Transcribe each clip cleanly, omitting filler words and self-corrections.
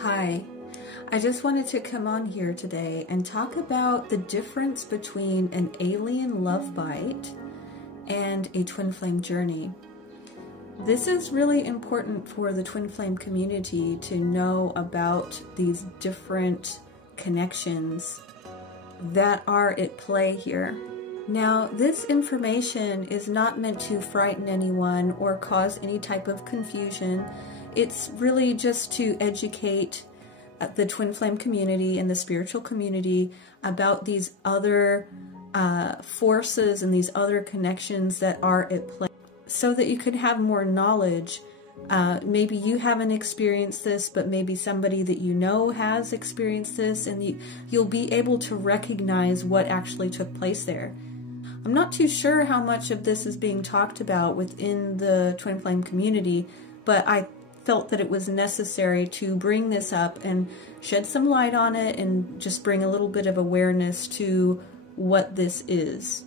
Hi, I just wanted to come on here today and talk about the difference between an alien love bite and a twin flame journey. This is really important for the twin flame community to know about these different connections that are at play here. Now, this information is not meant to frighten anyone or cause any type of confusion. It's really just to educate the twin flame community and the spiritual community about these other forces and these other connections that are at play, so that you could have more knowledge. Maybe you haven't experienced this, but maybe somebody that you know has experienced this, and you'll be able to recognize what actually took place there. I'm not too sure how much of this is being talked about within the twin flame community, but I felt that it was necessary to bring this up and shed some light on it and just bring a little bit of awareness to what this is.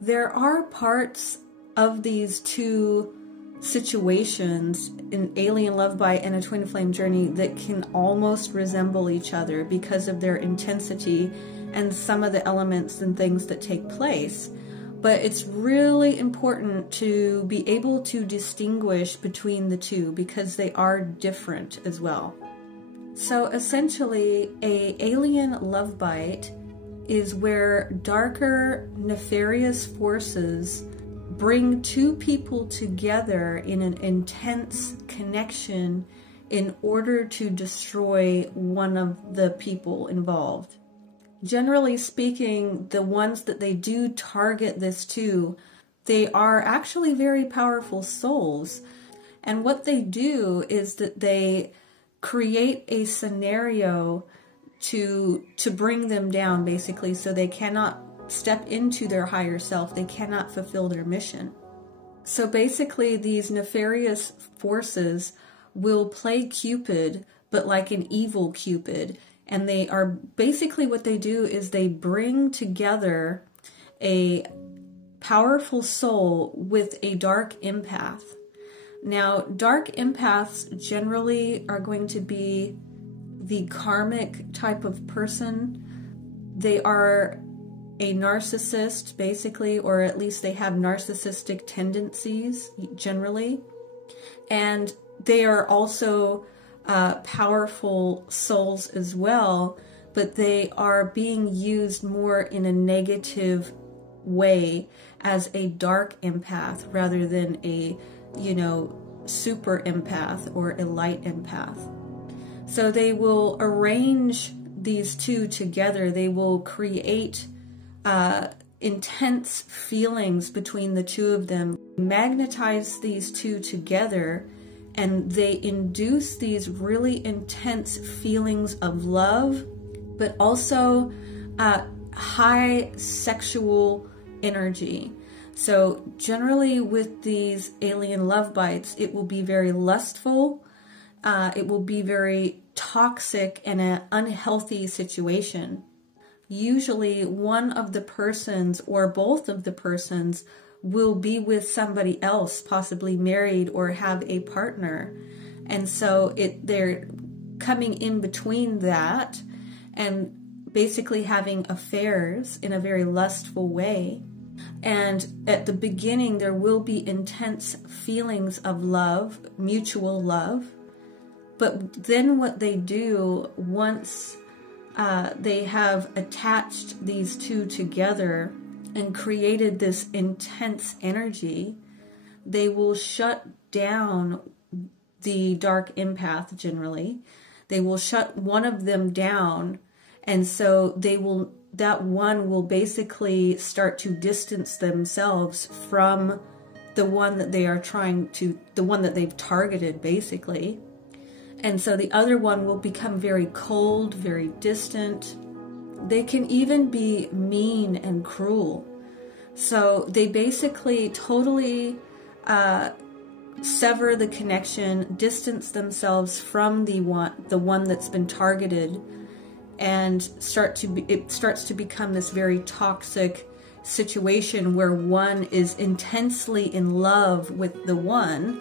There are parts of these two situations, an alien love bite and a twin flame journey, that can almost resemble each other because of their intensity and some of the elements and things that take place. But it's really important to be able to distinguish between the two because they are different as well. So essentially, an alien love bite is where darker, nefarious forces bring two people together in an intense connection in order to destroy one of the people involved. Generally speaking, the ones that they do target this to, they are actually very powerful souls. And what they do is that they create a scenario to bring them down, basically, so they cannot step into their higher self. They cannot fulfill their mission. So basically, these nefarious forces will play Cupid, but like an evil Cupid. And they are basically, what they do is they bring together a powerful soul with a dark empath. Now, dark empaths generally are going to be the karmic type of person. They are a narcissist, basically, or at least they have narcissistic tendencies generally. And they are also powerful souls as well, but they are being used more in a negative way as a dark empath rather than a, super empath or a light empath. So they will arrange these two together. They will create intense feelings between the two of them, magnetize these two together, and they induce these really intense feelings of love, but also high sexual energy. So generally with these alien love bites, it will be very lustful. It will be very toxic and an unhealthy situation. Usually one of the persons or both of the persons will be with somebody else, possibly married or have a partner. And so they're coming in between that and basically having affairs in a very lustful way. And at the beginning, there will be intense feelings of love, mutual love. But then what they do, once they have attached these two together and created this intense energy, they will shut down the dark empath generally. They will shut one of them down, and so that one will basically start to distance themselves from the one that the one that they've targeted, basically. And so the other one will become very cold, very distant. They can even be mean and cruel. So they basically totally sever the connection, distance themselves from the one that's been targeted, and it starts to become this very toxic situation where one is intensely in love with the one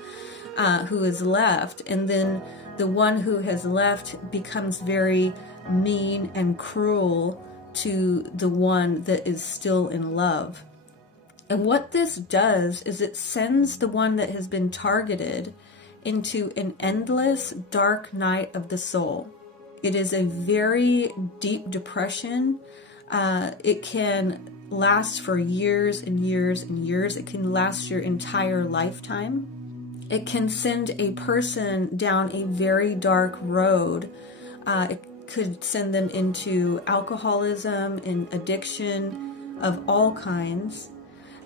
who is left, and then the one who has left becomes very mean and cruel to the one that is still in love. And what this does is it sends the one that has been targeted into an endless dark night of the soul. It is a very deep depression. It can last for years and years and years. It can last your entire lifetime. It can send a person down a very dark road. It could send them into alcoholism and addiction of all kinds.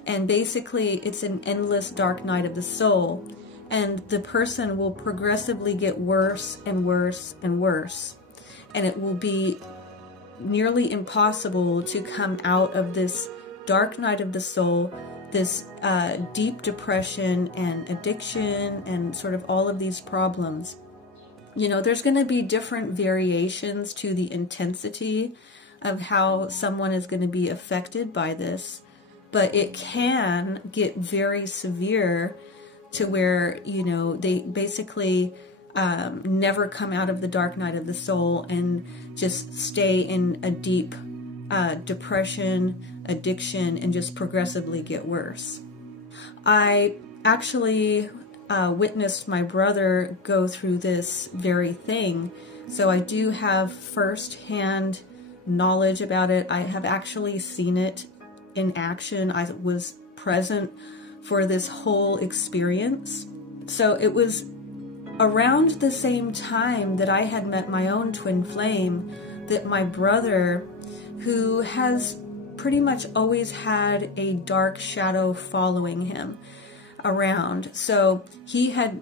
And basically, it's an endless dark night of the soul. And the person will progressively get worse and worse and worse. And it will be nearly impossible to come out of this dark night of the soul, this deep depression and addiction and sort of all of these problems. You know, there's going to be different variations to the intensity of how someone is going to be affected by this, but it can get very severe to where, you know, they basically never come out of the dark night of the soul and just stay in a deep depression, addiction, and just progressively get worse. I actually witnessed my brother go through this very thing, so I do have first-hand knowledge about it. I have actually seen it in action. I was present for this whole experience. So it was around the same time that I had met my own twin flame that my brother, who has pretty much always had a dark shadow following him around. So he had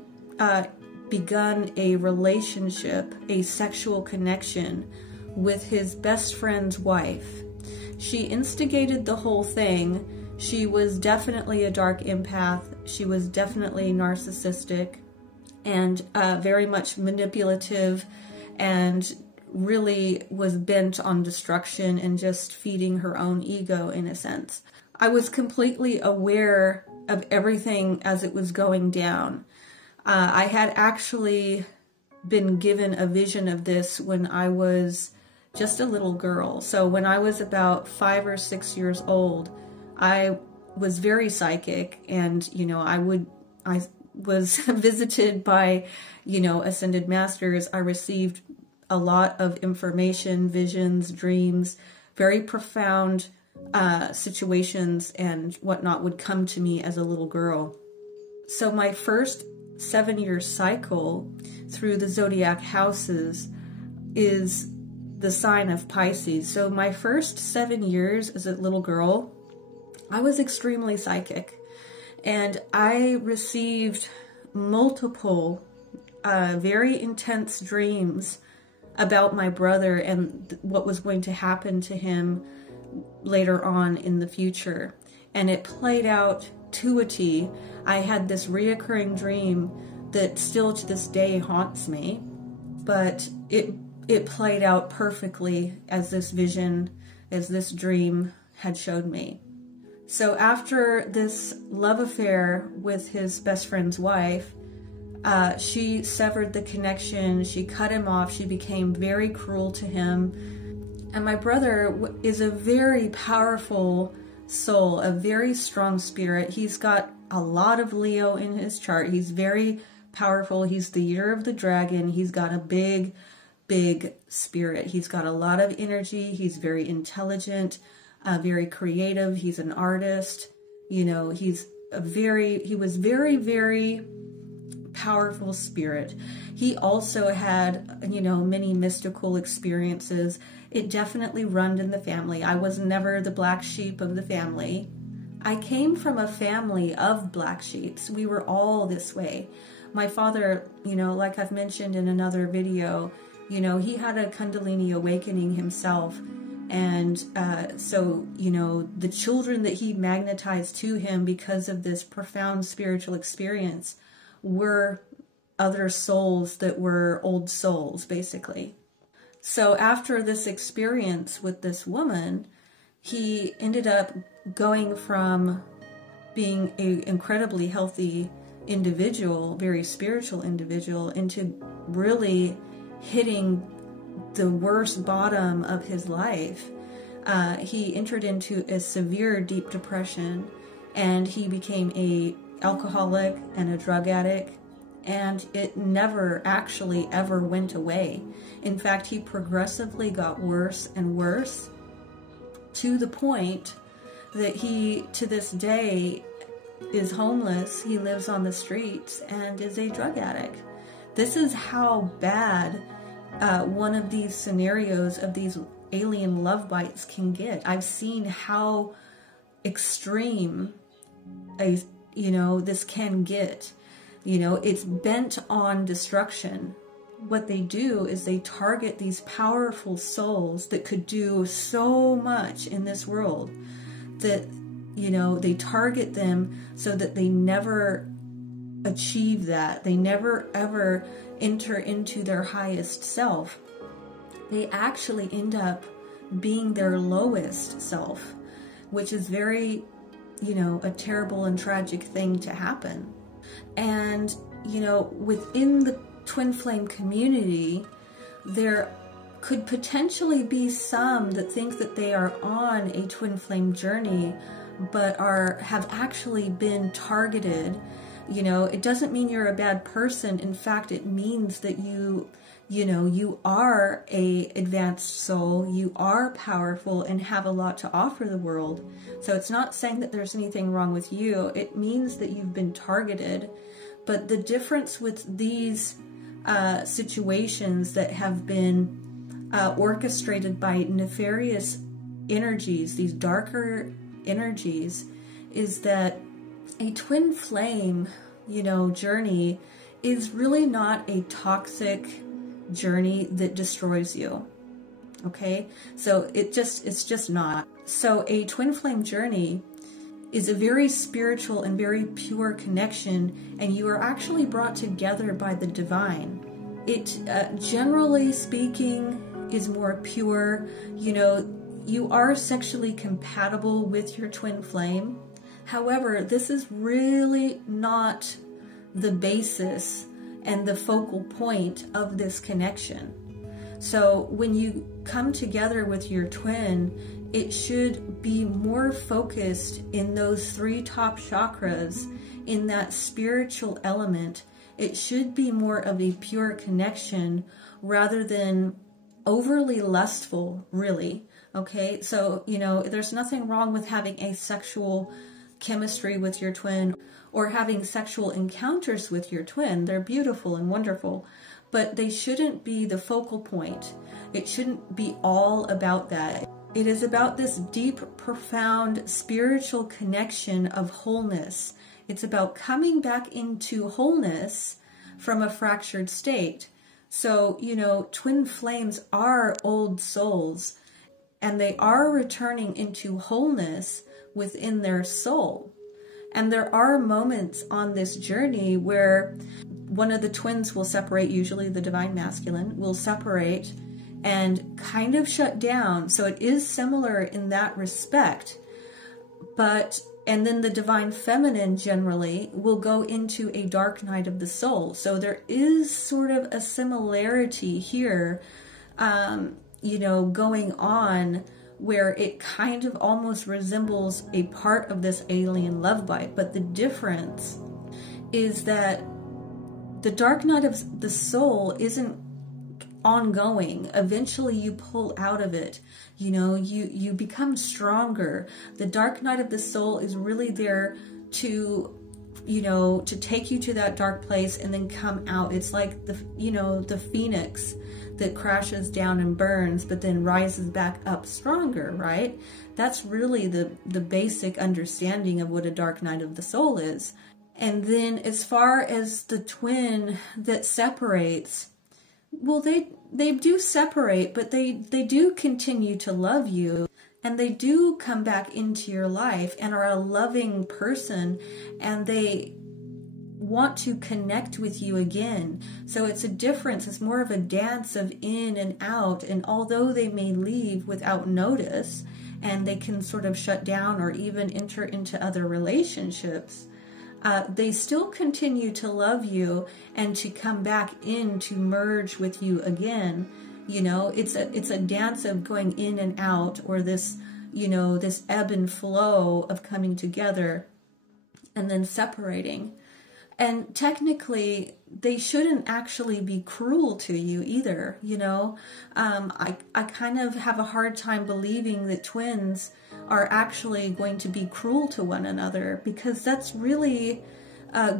begun a relationship, a sexual connection with his best friend's wife. She instigated the whole thing. She was definitely a dark empath. She was definitely narcissistic and very much manipulative, and really was bent on destruction and just feeding her own ego in a sense. I was completely aware of everything as it was going down. I had actually been given a vision of this when I was just a little girl. So when I was about 5 or 6 years old, I was very psychic, and, you know, I was visited by, you know, ascended masters. I received a lot of information, visions, dreams, very profound situations and whatnot would come to me as a little girl. So my first 7-year cycle through the zodiac houses is the sign of Pisces. So my first 7 years as a little girl, I was extremely psychic, and I received multiple very intense dreams about my brother and what was going to happen to him later on in the future. And it played out to a T. I had this reoccurring dream that still to this day haunts me, but it played out perfectly as this vision, as this dream had showed me. So after this love affair with his best friend's wife, she severed the connection, she cut him off, she became very cruel to him. And my brother is a very powerful soul, a very strong spirit. He's got a lot of Leo in his chart. He's very powerful. He's the year of the dragon. He's got a big, big spirit. He's got a lot of energy. He's very intelligent, very creative. He's an artist. You know, he was very, very powerful spirit. He also had, you know, many mystical experiences. It definitely run in the family. I was never the black sheep of the family. I came from a family of black sheeps. We were all this way. My father, you know, like I've mentioned in another video, you know, he had a Kundalini awakening himself. And so, you know, the children that he magnetized to him because of this profound spiritual experience were other souls that were old souls, basically. So after this experience with this woman, he ended up going from being an incredibly healthy individual, very spiritual individual, into really hitting the worst bottom of his life. He entered into a severe deep depression, and he became a alcoholic and a drug addict, and it never actually ever went away. In fact, he progressively got worse and worse, to the point that he, to this day, is homeless. He lives on the streets and is a drug addict. This is how bad one of these scenarios of these alien love bites can get. I've seen how extreme this can get. It's bent on destruction. What they do is they target these powerful souls that could do so much in this world, that they target them so that they never achieve that. They never ever enter into their highest self. They actually end up being their lowest self, which is very, a terrible and tragic thing to happen. And, within the twin flame community, there could potentially be some that think that they are on a twin flame journey, but have actually been targeted. It doesn't mean you're a bad person. In fact, it means that you are a advanced soul, you are powerful and have a lot to offer the world. So it's not saying that there's anything wrong with you. It means that you've been targeted. But the difference with these situations that have been orchestrated by nefarious energies, these darker energies, is that a twin flame, journey is really not a toxic journey that destroys you. Okay? So it's just not. So a twin flame journey is a very spiritual and very pure connection, and you are actually brought together by the divine. It, generally speaking, is more pure. You are sexually compatible with your twin flame. However, this is really not the basis and the focal point of this connection. So when you come together with your twin, it should be more focused in those 3 top chakras, in that spiritual element. It should be more of a pure connection rather than overly lustful, really. Okay, so, there's nothing wrong with having a sexual chemistry with your twin or having sexual encounters with your twin. They're beautiful and wonderful, but they shouldn't be the focal point. It shouldn't be all about that. It is about this deep, profound spiritual connection of wholeness. It's about coming back into wholeness from a fractured state. So, twin flames are old souls, and they are returning into wholeness within their soul. And there are moments on this journey where one of the twins will separate, usually the divine masculine, will separate and kind of shut down. So it is similar in that respect. And then the divine feminine generally will go into a dark night of the soul. So there is sort of a similarity here, going on, where it kind of almost resembles a part of this alien love bite. But the difference is that the dark night of the soul isn't ongoing. Eventually you pull out of it. You become stronger. The dark night of the soul is really there to take you to that dark place and then come out. It's like the phoenix that crashes down and burns, but then rises back up stronger, right? That's really the basic understanding of what a dark night of the soul is. And then as far as the twin that separates, well, they do separate, but they do continue to love you, and they do come back into your life and are a loving person, and they want to connect with you again. So it's a difference. It's more of a dance of in and out. And although they may leave without notice, and they can sort of shut down or even enter into other relationships, they still continue to love you and to come back in to merge with you again. You know, it's a dance of going in and out, or this, you know, this ebb and flow of coming together and then separating. And technically, they shouldn't actually be cruel to you either, you know. I kind of have a hard time believing that twins are actually going to be cruel to one another, because that's really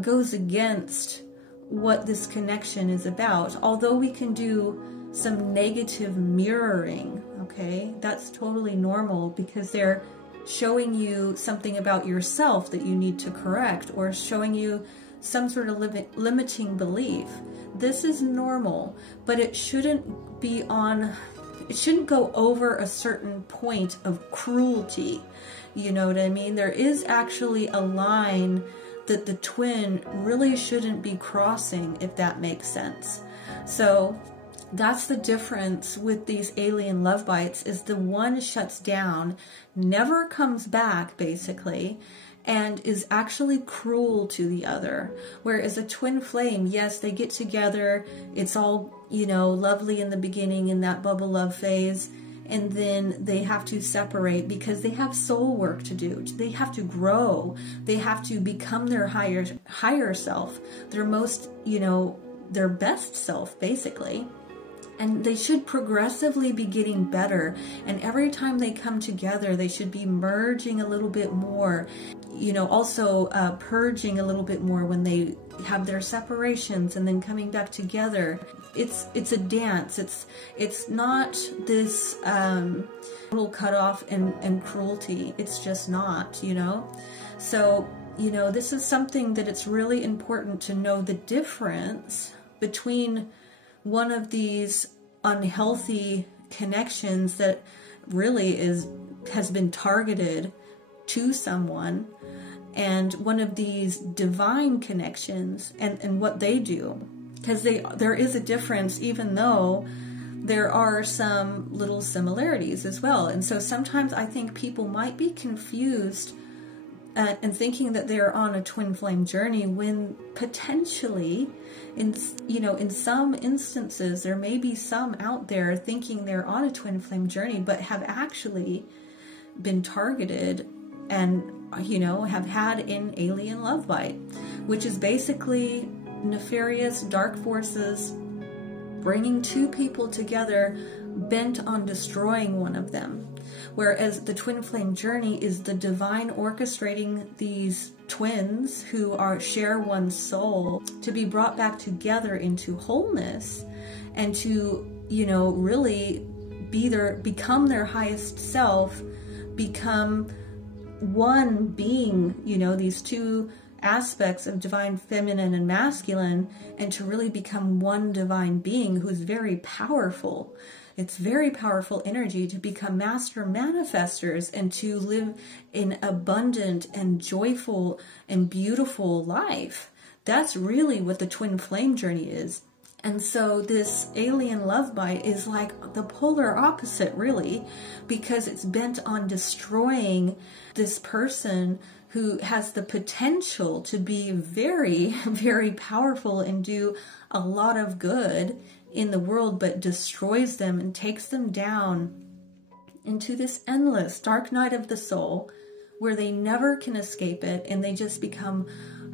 goes against what this connection is about. Although we can do some negative mirroring, okay, that's totally normal, because they're showing you something about yourself that you need to correct, or showing you some sort of limiting belief. This is normal, but it shouldn't be it shouldn't go over a certain point of cruelty. You know what I mean? There is actually a line that the twin really shouldn't be crossing, if that makes sense. So that's the difference with these alien love bites, is the one shuts down, never comes back basically, and is actually cruel to the other. Whereas a twin flame, yes, they get together, it's all, you know, lovely in the beginning in that bubble love phase, and then they have to separate because they have soul work to do. They have to grow. They have to become their higher self, their most, you know, their best self basically. And they should progressively be getting better. And every time they come together, they should be merging a little bit more. You know, also purging a little bit more when they have their separations, and then coming back together. It's a dance. It's not this little cutoff and cruelty. It's just not, you know. So, you know, this is something that it's really important to know the difference between one of these unhealthy connections that really has been targeted to someone, and one of these divine connections, and what they do. Because there is a difference, even though there are some little similarities as well. And so sometimes I think people might be confused and thinking that they're on a twin flame journey, when potentially, in some instances, there may be some out there thinking they're on a twin flame journey, but have actually been targeted and, you know, have had an alien love bite, which is basically nefarious dark forces bringing two people together bent on destroying one of them. Whereas the twin flame journey is the divine orchestrating these twins who share one soul to be brought back together into wholeness, and to, you know, really become their highest self, become one being, you know, these two aspects of divine feminine and masculine, and to really become one divine being who's very powerful. It's very powerful energy to become master manifestors and to live an abundant and joyful and beautiful life. That's really what the twin flame journey is. And so this alien love bite is like the polar opposite, really, because it's bent on destroying this person who has the potential to be very, very powerful and do a lot of good in the world, but destroys them and takes them down into this endless dark night of the soul where they never can escape it, and they just become,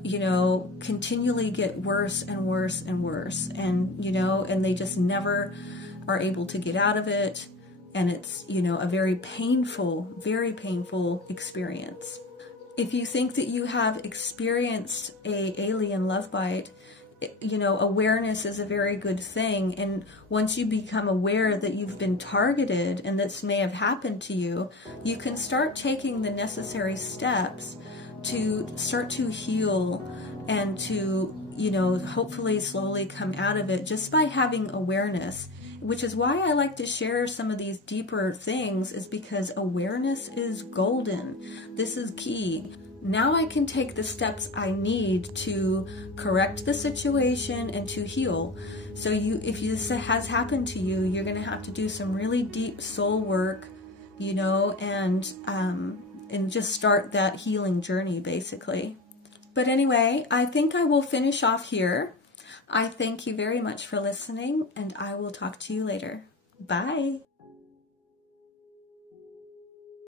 you know, continually get worse and worse and worse, and, you know, and they just never are able to get out of it. And it's, you know, a very painful experience. If you think that you have experienced a alien love bite, you know, awareness is a very good thing. And once you become aware that you've been targeted and this may have happened to you, you can start taking the necessary steps to start to heal and to, you know, hopefully slowly come out of it just by having awareness. Which is why I like to share some of these deeper things, is because awareness is golden. This is key. Now I can take the steps I need to correct the situation and to heal. So if this has happened to you, you're going to have to do some really deep soul work, you know, and just start that healing journey, basically. But anyway, I think I will finish off here. I thank you very much for listening, and I will talk to you later. Bye.